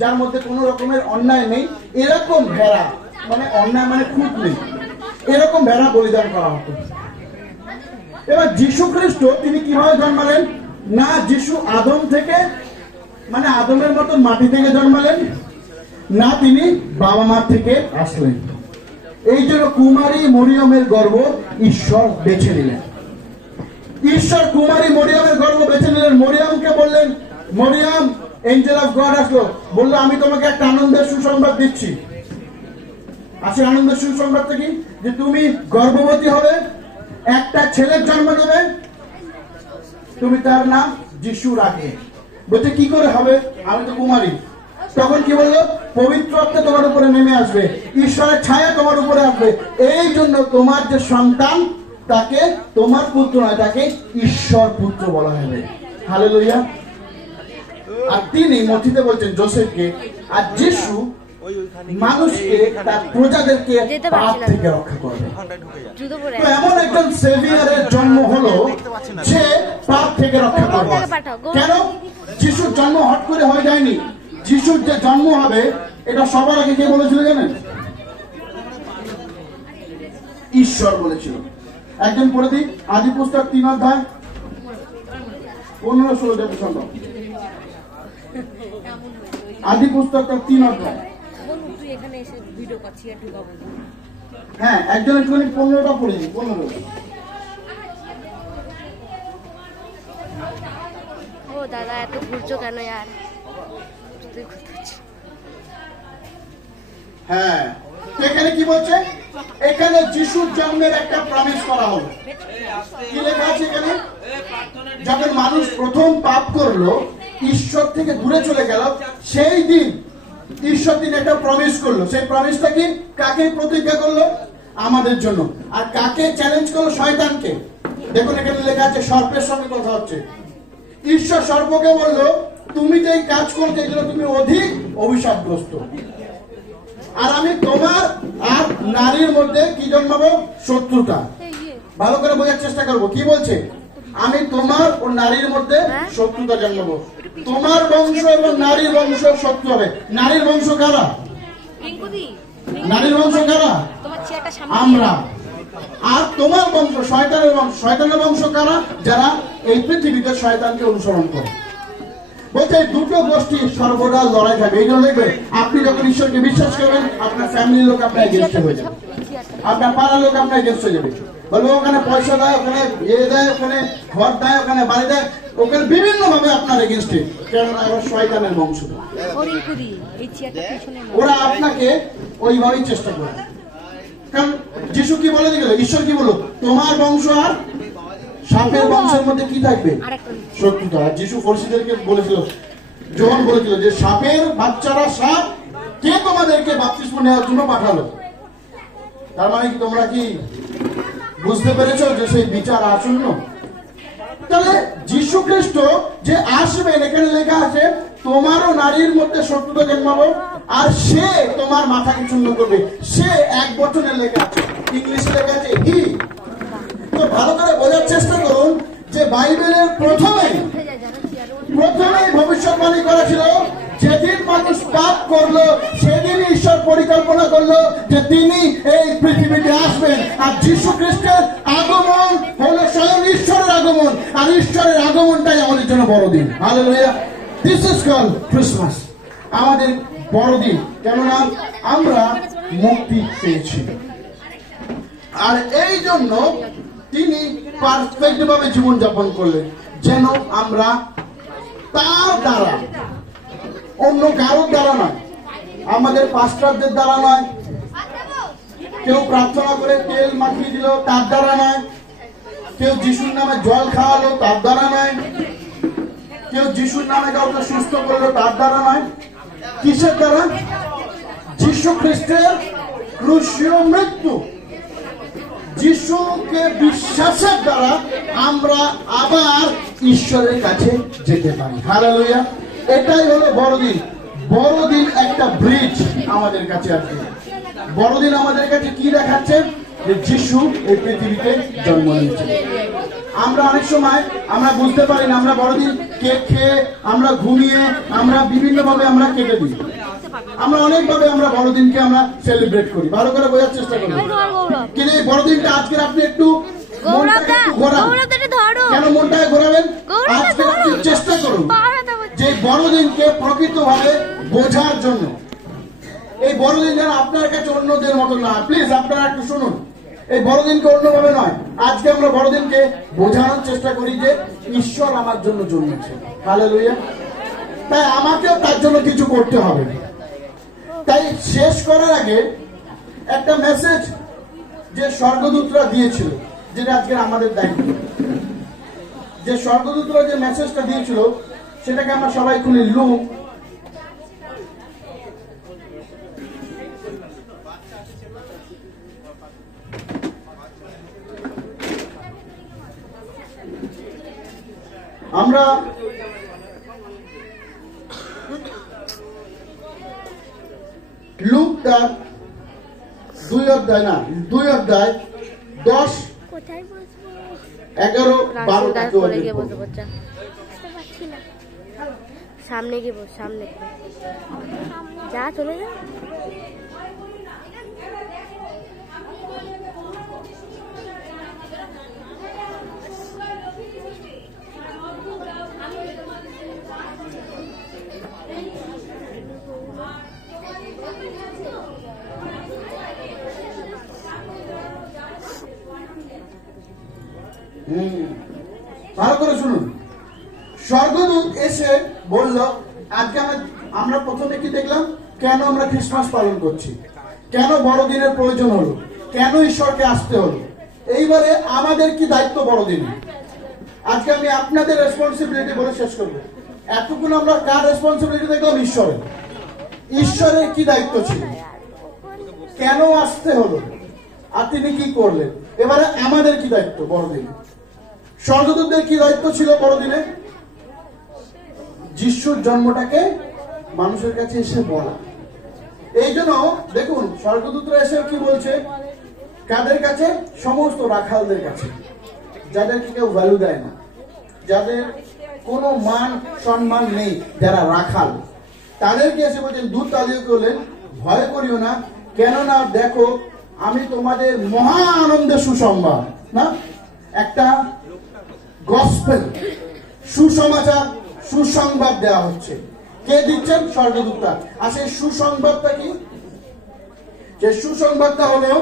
যার মধ্যে কোনো রকমের অন্যায় নেই, এরকম ভেড়া, মানে অন্যায় মানে খুঁত নেই, এরকম ভেড়া বলিদান করা হতো। এবার যীশু খ্রিস্ট তিনি কিভাবে জন্মালেন? না যীশু আদম থেকে, মানে আদমের মতন মাটি থেকে জন্মালেন, না তিনি বাবা মা থেকে আসলেন। এই জন্য কুমারী মরিয়মের গর্ভ ঈশ্বর বেছে নিলেন। ঈশ্বর কুমারী মরিয়মের গর্ভ বেছে নিলেন। মরিয়মকে বললেন, মরিয়ম, এঞ্জেল অফ গড আসলো, বললো আমি তোমাকে একটা আনন্দের সুসংবাদ দিচ্ছি। আছে আনন্দের সুসংবাদটা কি? যে তুমি গর্ভবতী হবে, একটা ছেলের জন্ম দেবে, তুমি তার নাম যিশু রাখবে। বলছে কি করে হবে? আমি তো কুমারী। তখন কি বললো? পবিত্র আত্মা তোমার উপরে নেমে আসবে, ঈশ্বরের ছায়া তোমার উপরে আসবে। এই জন্য তোমার যে সন্তান, তাকে তোমার পুত্র নয়, তাকে ঈশ্বর পুত্র বলা হবে। হালেলুয়া। আর তিনি মথিতে বলছেন জোসেফকে, আর যিশু মানুষকে, তার প্রজাদেরকে পাপ থেকে রক্ষা করবে। তো এমন একজন সেভিয়ারের জন্ম হলো যে পাপ থেকে রক্ষা করবে। কেন? যিশুর জন্ম হট করে হয়ে যায়নি। যিশুর যে জন্ম হবে, এটা সবার আগে কে বলেছিল জানেন? ঈশ্বর বলেছিল। একজন পড়ে দিই, আদি পুস্তক 3 অধ্যায় 15-16 সম্ভব। আদি পুস্তক 3 অধ্যায়। হ্যাঁ, একজন একটুখানি 15টা পড়ে দিই। 15। ও দাদা, এত ঘুরছো কেন यार? হ্যাঁ, এখানে কি বলছে? এখানে যিশুর জন্মের একটা প্রমিস করা হলো। কি লেখা আছে এখানে? যখন মানুষ প্রথম পাপ করলো, ঈশ্বর থেকে দূরে চলে গেল, সেই দিন ঈশ্বর তিনি একটা প্রমিস করলো। সেই প্রমিসটা কি? কাকে প্রতিজ্ঞা করলো? আমাদের জন্য। আর কাকে চ্যালেঞ্জ করলো? শয়তানকে। দেখুন এখানে লেখা আছে, সর্পের সঙ্গে কথা হচ্ছে। ঈশ্বর সর্পকে বললো, তুমি যে কাজ করছো এই জন্য তুমি অধিক অভিশাপগ্রস্ত, আর আমি তোমার আর নারীর মধ্যে কি জন্মাবো? শত্রুতা। ভালো করে বোঝার চেষ্টা করবো। কি বলছে? আমি তোমার ও নারীর মধ্যে শত্রুতা জন্মাবো। তোমার বংশ এবং নারীর বংশ শত্রু হবে। নারীর বংশ কারা? নারীর বংশ কারা? আমরা। আর তোমার বংশ শয়তানের বংশ। শয়তানের বংশ কারা? যারা এই পৃথিবীতে শয়তানকে অনুসরণ করে। বলছে দুটো গোষ্ঠী সর্বদা লড়াই থাকবে। এই জন্য দেখবে, আপনি যখন ঈশ্বরকে বিশ্বাস করবেন, আপনার ফ্যামিলির লোক আপনার এগেনস্ট হয়ে যাবে, আপনার পাড়ার লোক আপনার এগেনস্ট হয়ে যাবে। বলবে ওখানে পয়সা দেয়, ওখানে দেয়, ওখানে ঘর দেয়, ওখানে বাড়ি দেয়, ওখানে বিভিন্ন ভাবে আপনার এগেনস্টে। কেননা ওরা শয়তানের বংশ, ওরা আপনাকে ওইভাবেই চেষ্টা করে। কারণ যিশু কি বলে দিল? ঈশ্বর কি বলল? তোমার বংশ আর সাপের বংশের মধ্যে কি থাকবে? শত্রুতা। আর যিশু ফরিসীদেরকে বলেছিল, যোহন বলেছিল যে সাপের বাচ্চারা সাপ, কে তোমাদেরকে বাপ্তিস্ম নেওয়ার জন্য পাঠালো? তার মানে কি তোমরা কি বুঝতে পেরেছো যে সেই বিচার আসন্ন? তাহলে যিশু খ্রিস্ট যে আসবেন, এখানে লেখা আছে তোমারও নারীর মধ্যে শত্রুতা জন্মাবো, আর সে তোমার মাথাকে চূর্ণ করবে। সে এক বচনে লেখা আছে, ইংলিশে লেখা আছে হি। তো ভালো করে বোঝার চেষ্টা করুন যে বাইবেলের প্রথমেই ভবিষ্যৎবাণী করা ছিল, যেদিন মানুষ পাপ করলো সেদিনই ঈশ্বর পরিকল্পনা করলো যে তিনি এই পৃথিবীতে আসবেন। আর যীশু খ্রিস্টের আগমন হলো স্বয়ং ঈশ্বরের আগমন, আর ঈশ্বরের আগমনটাই আমাদের জন্য বড়দিন। Hallelujah. This is called Christmas, আমাদের বড়দিন, কেননা আমরা মুক্তি পেয়েছি। আর এই জন্য তিনি পারফেক্ট ভাবে জীবনযাপন করলেন, যেন আমরা তার দ্বারা, অন্য কারোর দ্বারা নয়, আমাদের পাস্টারদের দ্বারা নয়, কেউ প্রার্থনা করে তেল মাখিয়ে দিল তার দ্বারা নয়, কেউ যিশুর নামে জল খাওয়ালো তার দ্বারা নয়, কেউ যিশুর নামে কাউকে সুস্থ করলো তার দ্বারা নয়। কিসের দ্বারা? যীশু খ্রিস্টের ক্রুশীয় মৃত্যু, যিশুকে বিশ্বাসের দ্বারা আমরা আবার ঈশ্বরের কাছে যেতে পারি। হালেলুয়া। এটাই হলো বড়দিন। বড়দিন একটা ব্রিজ আমাদের কাছে আছে। বড়দিন আমাদের কাছে কি দেখাচ্ছে? যে যিশু এই পৃথিবীতে জন্ম নিয়েছে। আমরা অনেক সময় আমরা বুঝতে পারি না, আমরা বড়দিন কেক খেয়ে, আমরা ঘুমিয়ে, আমরা বিভিন্ন ভাবে আমরা কেটে দিই। আমরা অনেকভাবে আমরা বড়দিনকে আমরা সেলিব্রেট করি। ভালো করে বোঝার চেষ্টা করি। কিন্তু এই বড়দিনটা আজকের আপনি একটু কেন মনটাকে ঘোরাবেন? আজকে আপনি চেষ্টা করুন যে বড়দিনকে প্রকৃতভাবে বোঝার জন্য। এই বড়দিন যেন আপনার কাছে অন্যদের মতো না। প্লিজ আপনারা একটু শুনুন, এই বড়দিনকে অন্যভাবে নয়। আজকে আমরা বড়দিনকে বোঝানোর চেষ্টা করি যে ঈশ্বর আমার জন্য জন্মেছে। হালেলুয়া। তাই আমাকেও তার জন্য কিছু করতে হবে। তাই শেষ করার আগে একটা মেসেজ যে স্বর্গদূতরা দিয়েছিল, যেটা আজকে আমাদের দায়িত্ব। যে স্বর্গদূতরা যে মেসেজটা দিয়েছিল সেটাকে আমরা সবাই খুলি। লুক আমরা লুক তার 2 অধ্যায় 10, 11, 12 সামনে গিয়ে বস, সামনে যা, চলে যা। ভালো করে শুনুন। স্বর্গদূত এসে বলল, আজকে আমরা প্রথমে কি দেখলাম? কেন আমরা ক্রিসমাস পালন করছি, কেন বড়দিনের প্রয়োজন হলো, কেন ঈশ্বরকে আসতে হলো। এইবারে আমাদের কি দায়িত্ব বড়দিনে? আজকে আমি আপনাদের রেসপন্সিবিলিটি বলে শেষ করবো। এতক্ষণ আমরা কার রেসপন্সিবিলিটি দেখলাম? ঈশ্বরের। ঈশ্বরের কি দায়িত্ব ছিল, কেন আসতে হলো, আর তিনি কি করলেন। এবারে আমাদের কি দায়িত্ব বড়দিনে? স্বর্গদূতদের কি দায়িত্ব ছিল বড়দিনে? যিশুর জন্মটাকে মানুষের কাছে এসে বলা। এই জন্য দেখুন স্বর্গদূতরা এসে কি বলছে, কাদের কাছে? সমস্ত রাখালদের কাছে, যাদেরকে কেউ ভ্যালু দেয় না, যাদের কোনো মান সম্মান নেই, যারা রাখাল, তাদেরকে এসে বলছেন, দূত তালিয়ে করলেন, ভয় করিও না, কেননা দেখো আমি তোমাদের মহা আনন্দের সুসংবাদ, না একটা গসপেল, সুসমাচার, সুসংবাদ দেওয়া হচ্ছে। কে দিচ্ছেন? স্বর্গদূতরা। আর সেই সুসংবাদটা কি? যে সুসংবাদটা হলো,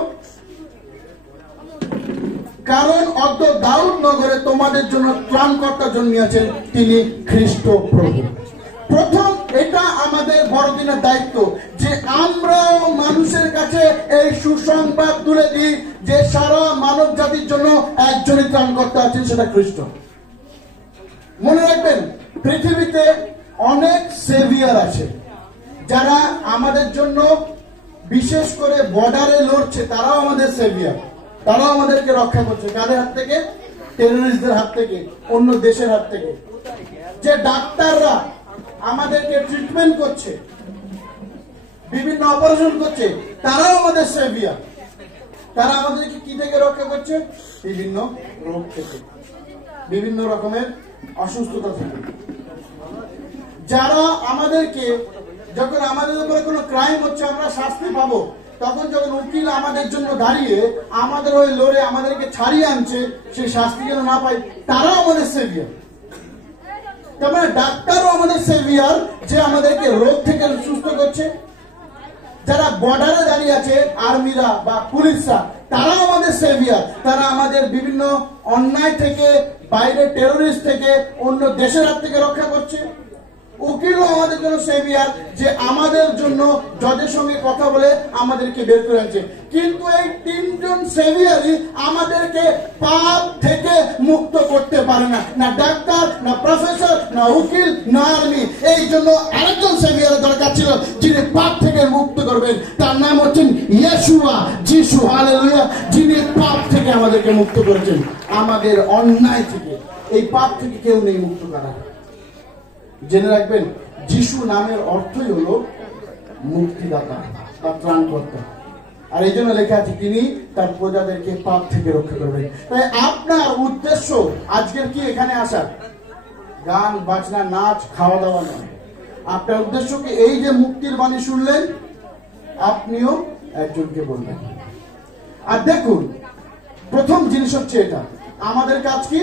কারণ অদ্য দাউদ নগরে তোমাদের জন্য ত্রাণকর্তা জন্মিয়াছেন, তিনি খ্রিস্ট প্রভু। প্রথম এটা আমাদের বড়দিনের দায়িত্ব যে আমরাও মানুষের কাছে এই সুসংবাদ তুলে দিই যে সারা মানব জাতির জন্য একজনই ত্রাণকর্তা আছেন, সেটা খ্রিস্ট। মনে রাখবেন, পৃথিবীতে অনেক সেভিয়ার আছে যারা আমাদের জন্য বিশেষ করে বর্ডারে লড়ছে, তারাও আমাদের সেভিয়ার, তারাও আমাদেরকে রক্ষা করছে। কাদের হাত থেকে? টেররিস্টদের হাত থেকে, অন্য দেশের হাত থেকে। যে ডাক্তাররা আমাদেরকে ট্রিটমেন্ট করছে, বিভিন্ন অপারেশন করছে, তারাও আমাদের সেভিয়ার। তারা আমাদেরকে কি থেকে রক্ষা করছে? বিভিন্ন রোগ থেকে, বিভিন্ন রকমের অসুস্থতা থেকে। যারা আমাদেরকে, যখন আমাদের উপরে কোনো ক্রাইম হচ্ছে, আমরা শাস্তি পাবো, তখন যখন উকিল আমাদের জন্য দাঁড়িয়ে আমাদের হয়ে লড়ে আমাদেরকে ছাড়িয়ে আনছে, সেই শাস্তি যেন না পাই, তারাও আমাদের সেভিয়ার। তার মানে ডাক্তারও আমাদের সেভিয়ার, যে আমাদেরকে রোগ থেকে সুস্থ করছে। যারা বর্ডারে দাঁড়িয়ে আছে, আর্মিরা বা পুলিশরা, তারাও আমাদের সেভিয়ার। তারা আমাদের বিভিন্ন অন্যায় থেকে, বাইরে টেরোরিস্ট থেকে, অন্য দেশের হাত থেকে রক্ষা করছে। উকিলও আমাদের জন্য সেভিয়ার, যে আমাদের জন্য জজের সঙ্গে কথা বলে আমাদেরকে বের করে আনছে। কিন্তু এই তিনজন সেভিয়ারই আমাদেরকে পাপ থেকে মুক্ত করতে পারে না, না ডাক্তার, না প্রফেসর, না উকিল, না আর্মি। এই জন্য আরেকজন সেভিয়ারের দরকার ছিল, যিনি পাপ থেকে মুক্ত করবেন। তার নাম হচ্ছেন ইয়েশুয়া, যিশু, হালেলুয়া, যিনি পাপ থেকে আমাদেরকে মুক্ত করেছেন, আমাদের অন্যায় থেকে। এই পাপ থেকে কেউ নেই মুক্ত করা। জেনে রাখবেন, যিশু নামের অর্থই হলো মুক্তিদাতা বা ত্রাণকর্তা। আর এই জন্য লেখা আছে, তিনি তার প্রজাদেরকে পাপ থেকে রক্ষা করবেন। তাই আপনার উদ্দেশ্য আজকের কি এখানে আসা? গান বাজনা, নাচ, খাওয়া দাওয়া নয়। আপনার উদ্দেশ্য কি? এই যে মুক্তির বাণী শুনলেন, আপনিও একজনকে বলবেন। আর দেখুন, প্রথম জিনিস হচ্ছে এটা, আমাদের কাজ কি?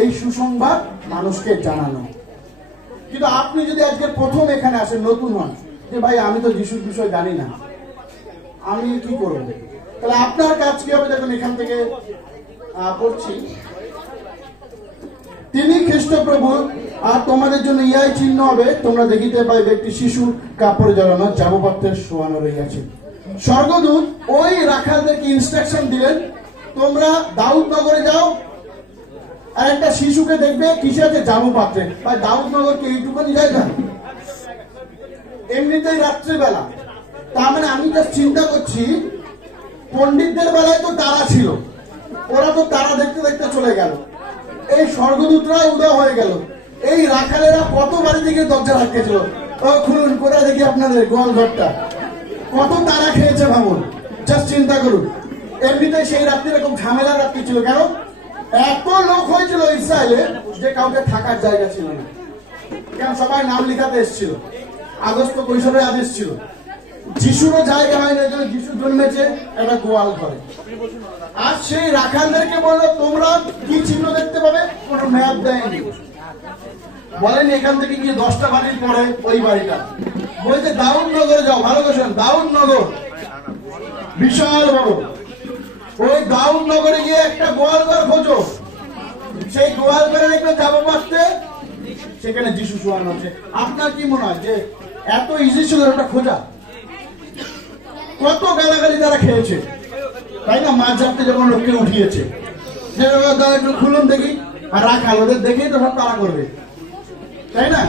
এই সুসংবাদ মানুষকে জানানো। কিন্তু আপনি যদি আজকে প্রথম এখানে আসেন, নতুন হন, যে ভাই আমি তো যিশুর বিষয় জানি না, আমি কি করব, তাহলে আপনার কাজ কি হবে? দেখুন এখান থেকে পড়ছি, তিনি খ্রিস্টপ্রভু, আর তোমাদের জন্য ইহাই চিহ্ন হবে, তোমরা দেখিতে পাইবে একটি শিশু কাপড়ে জড়ানো, যাবপাত্রে শোয়ানো রহিয়াছে। স্বর্গদূত ওই রাখালদেরকে ইনস্ট্রাকশন দিলেন, তোমরা দাউদনগরে যাও, আর একটা শিশুকে দেখবে কিসে আছে? যাবপাত্রে। বা দাউদনগরকে এইটুকুনি জায়গা, এমনিতেই রাত্রিবেলা। তার মানে আমি যা চিন্তা করছি, পণ্ডিতদের বেলায় তো তারা ছিল, ওরা তো তারা দেখতে দেখতে চলে গেল, এই স্বর্গদূতরা উদয় হয়ে গেল, এই রাখালেরা কত বাড়ি থেকে দরজা রাখতেছিল, খুলুন করে দেখি আপনাদের গোয়াল ঘরটা, কত তারা খেয়েছে ভাবুন। জাস্ট চিন্তা করুন, এমনিতেই সেই রাত্রি এরকম ঝামেলা রাত্রি ছিল। কেন? এত লোক হয়েছিল ইসরায়েলে যে কাউকে থাকার জায়গা ছিল না। কেন? সবাই নাম লিখাতে এসেছিল, আগস্ট কৈশোরের আদেশ ছিল। যিশুরও জায়গা হয় না, যিশু জন্মেছে একটা গোয়াল ঘরে। আর সেই রাখালদেরকে বললো, তোমরা কি চিহ্ন দেখতে পাবে? কোনো ম্যাপ দেয়নি, বলেনি এখান থেকে গিয়ে 10টা বাড়ির পরে ওই বাড়িটা, বলছে দাউদনগরে যাও। ভালো করে শোনেন, দাউদনগর বিশাল বড়, ওই দাউদনগরে গিয়ে একটা গোয়াল ঘর খোঁজো, সেই গোয়াল ঘরে দেখবে যাবো পারতে, সেখানে যিশু শোয়ানো হচ্ছে। আপনার কি মনে হয় যে এত ইজি ছিল ওটা খোঁজা? কত গালাগালি তারা খেয়েছে, তাই না? মাঝ রাত্রে যখন লোককে উঠিয়েছে, যে একটু খুলুন দেখি, আর রাখাল ওদের দেখেই তো সব তারা করবে, তাই না?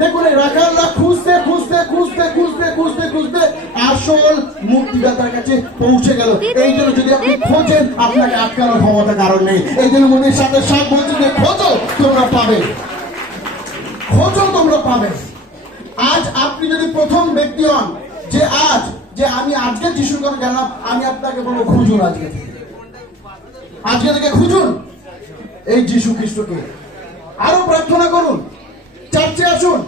দেখুন, এই রাখালরা খুঁজতে খুঁজতে খুঁজতে খুঁজতে খুঁজতে খুঁজতে আসল মুক্তিদাতার কাছে পৌঁছে গেল। এই জন্য যদি আপনি খোঁজেন, আপনাকে আটকানোর ক্ষমতা কারণ নেই। এই জন্য মনের সাথে সাথ বলছে যে খোঁজো, তোমরা পাবে, খোঁজো, তোমরা পাবে। আজ আপনি যদি প্রথম ব্যক্তি হন, যে আজ যে আমি আজকে যিশুর কথা জানলাম, আমি আপনাকে বলবো খুঁজুন, আজকে থেকে খুঁজুন এই যিশু খ্রিস্টকে। আরো প্রার্থনা করুন, চার্চে আসুন,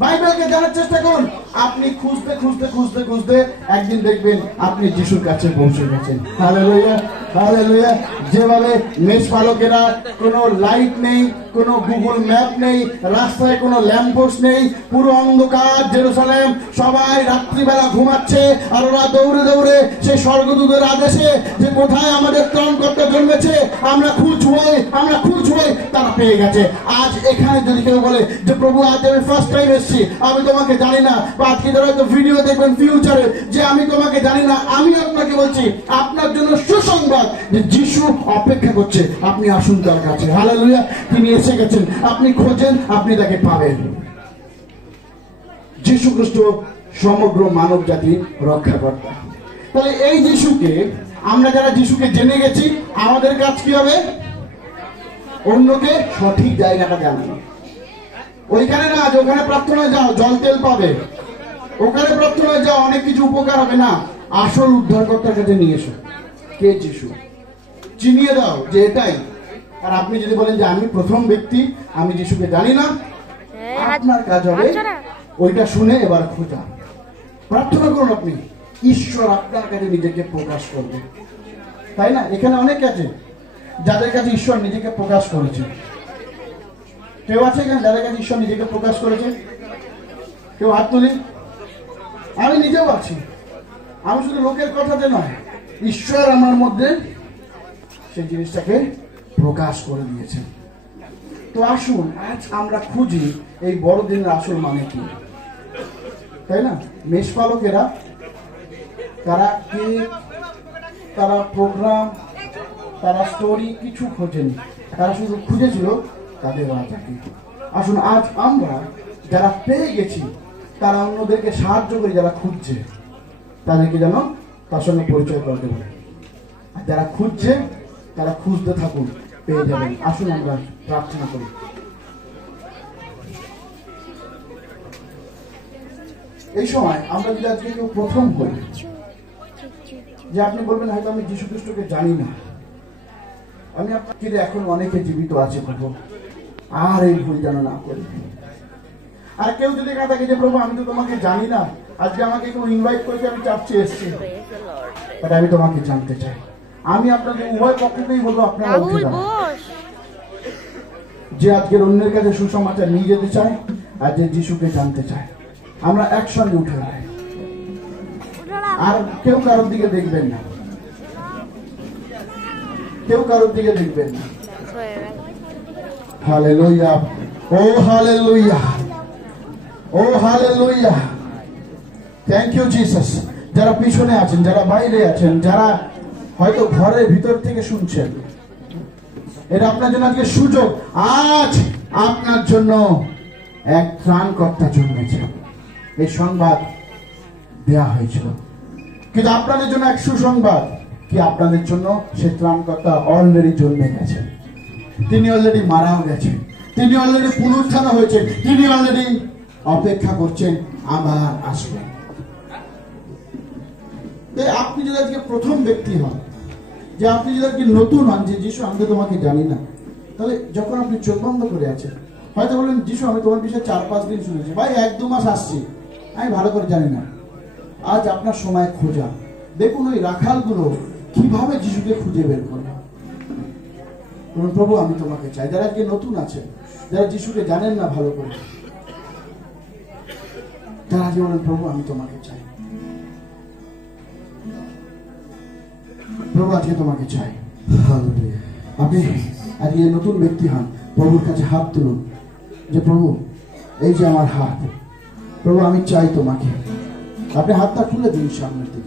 বাইবেলকে জানার চেষ্টা করুন। আপনি খুঁজতে খুঁজতে খুঁজতে খুঁজতে একদিন দেখবেন আপনি যিশুর কাছে পৌঁছে গেছেন। Hallelujah, hallelujah. যেভাবে মেষপালকেরা, কোনো লাইট নেই, কোনো গুগল ম্যাপ নেই, রাস্তায় কোনো ল্যাম্পপোস্ট নেই, পুরো অন্ধকার জেরুসালেম, সবাই রাত্রিবেলা ঘুমাচ্ছে, আর ওরা দৌড়ে দৌড়ে সেই স্বর্গদূতের আদেশে যে কোথায় আমাদের ত্রাণকর্তা জন্মেছে, আমরা খুঁজবই, আমরা খুঁজবই, তারা পেয়ে গেছে। আজ এখানে যদি কেউ বলে যে প্রভু আজ আমি ফার্স্ট টাইম এসেছি, আমি তোমাকে জানি না, বা আজকে যারা হয়তো ভিডিও দেখবেন ফিউচারে, যে আমি তোমাকে জানি না, আমি আপনাকে বলছি আপনার জন্য সুসংবাদ, যে যিশু অপেক্ষা করছে, আপনি আসুন তার কাছে। হালেলুয়া, তিনি এসে গেছেন, আপনি খোঁজেন, আপনি তাকে পাবেন। যিশু খ্রিস্ট সমগ্র মানব জাতির রক্ষাকর্তা। তাহলে এই যিশুকে, আমরা যারা যিশুকে জেনে গেছি, আমাদের কাজ কি হবে? অন্যকে সঠিক জায়গাটা জানানো। ওইখানে না, ওখানে প্রার্থনা যাও, জল তেল পাবে, ওখানে প্রার্থনায় যা অনেক কিছু উপকার হবে না, আসল উদ্ধারকর্তার কাছে নিয়ে এসো। কে যিশু, চিনিয়ে দাও যে এটাই। আর আপনি যদি বলেন যে আমি প্রথম ব্যক্তি, আমি যিশুকে জানি না, আপনার কাজ হবে ওইটা শুনে এবার খোঁজা। প্রার্থনা করুন আপনি, ঈশ্বর আপনার কাছে নিজেকে প্রকাশ করবে, তাই না? এখানে অনেক আছে যাদের কাছে ঈশ্বর নিজেকে প্রকাশ করেছে। কেউ আছে এখানে যাদের কাছে ঈশ্বর নিজেকে প্রকাশ করেছে? কেউ হাত তুলি। আমি নিজেও আছি। আমি শুধু লোকের কথাতে নয়, ঈশ্বর আমার মধ্যে সেই জিনিসটাকে প্রকাশ করে দিয়েছে। তো আসুন আজ আমরা খুঁজি এই বড়দিনের আসল মানে কি, তাই না? মেষপালকেরা তারা কেক, তারা প্রোগ্রাম, তারা স্টোরি কিছু খোঁজেনি, তারা শুধু খুঁজেছিল তাদের রাজাকে। আসুন আজ আমরা যারা পেয়ে গেছি, তারা অন্যদেরকে সাহায্য করি, যারা খুঁজছে তাদেরকে যেন তার সঙ্গে পরিচয় করতে পারে। আর যারা খুঁজছে তারা খুঁজতে থাকুন, পেয়ে যাবেন। আসুন আমরা প্রার্থনা করি। এই সময় আমরা যদি আজকে কেউ প্রথম হই, যে আপনি বলবেন হয়তো আমি যীশু খ্রিস্টকে জানি না, আমি আপনাকে এখন অনেকে জীবিত আছে প্রভু, আর এই ভুল যেন না করি। আর কেউ যদি না থাকে যে প্রভু আমি তো তোমাকে জানি না, আজকে আমাকে কেউ ইনভাইট করেছে, আমি চার্চে এসেছি, বাট আমি তোমাকে জানতে চাই। আমি আপনাকে উভয় পক্ষকেই বলবো আপনারা উঠে যান। যে আজকের অন্যের কাছে সুসমাচার নিয়ে যেতে চায় আর যে যিশুকে জানতে চায়, আমরা একসঙ্গে উঠে যাই। আর কেউ কারোর দিকে দেখবেন না, কেউ কারোর দিকে দেখবেন না। হালেলুয়া, ও হালেলুয়া, ও হালেলুয়া, থ্যাংক ইউ জিসাস। যারা পিছনে আছেন, যারা বাইরে আছেন, যারা হয়তো ঘরের ভিতর থেকে শুনছেন, এটা আপনার জন্য আজকে সুযোগ। আজ আপনার জন্য এক ত্রাণকর্তা জন্মেছে, এই সংবাদ দেয়া হয়েছিল। কিন্তু আপনাদের জন্য এক সুসংবাদ কি, আপনাদের জন্য সে ত্রাণকর্তা অলরেডি জন্মে গেছে। তিনি অলরেডি মারাও গেছেন, তিনি অলরেডি পুনরুত্থান হয়েছে, তিনি অলরেডি অপেক্ষা করছেন আবার আসবেন। আপনি যদি আজকে প্রথম ব্যক্তি হন, যে আপনি যদি আজকে নতুন হন, যে যিশু আমি তো তোমাকে জানি না, তাহলে যখন আপনি চোখ বন্ধ করে আছেন, হয়তো বলেন যিশু আমি তোমার বিষয়ে 4-5 দিন শুনেছি, ভাই 1-2 মাস আসছি, আমি ভালো করে জানি না। আজ আপনার সময় খোঁজা। দেখুন ওই রাখালগুলো কিভাবে যিশুকে খুঁজে বের করে। প্রভু আমি তোমাকে চাই। যারা আজকে নতুন আছে, যারা যিশুকে জানেন না ভালো করে, তারা আজকে বলেন প্রভু আমি তোমাকে চাই, প্রভু আজকে তোমাকে চাই। আপনি আজকে নতুন ব্যক্তি হন, প্রভুর কাছে হাত তুলুন যে প্রভু এই যে আমার হাত, প্রভু আমি চাই তোমাকে। আপনি হাতটা খুলে দিন সামনের দিকে।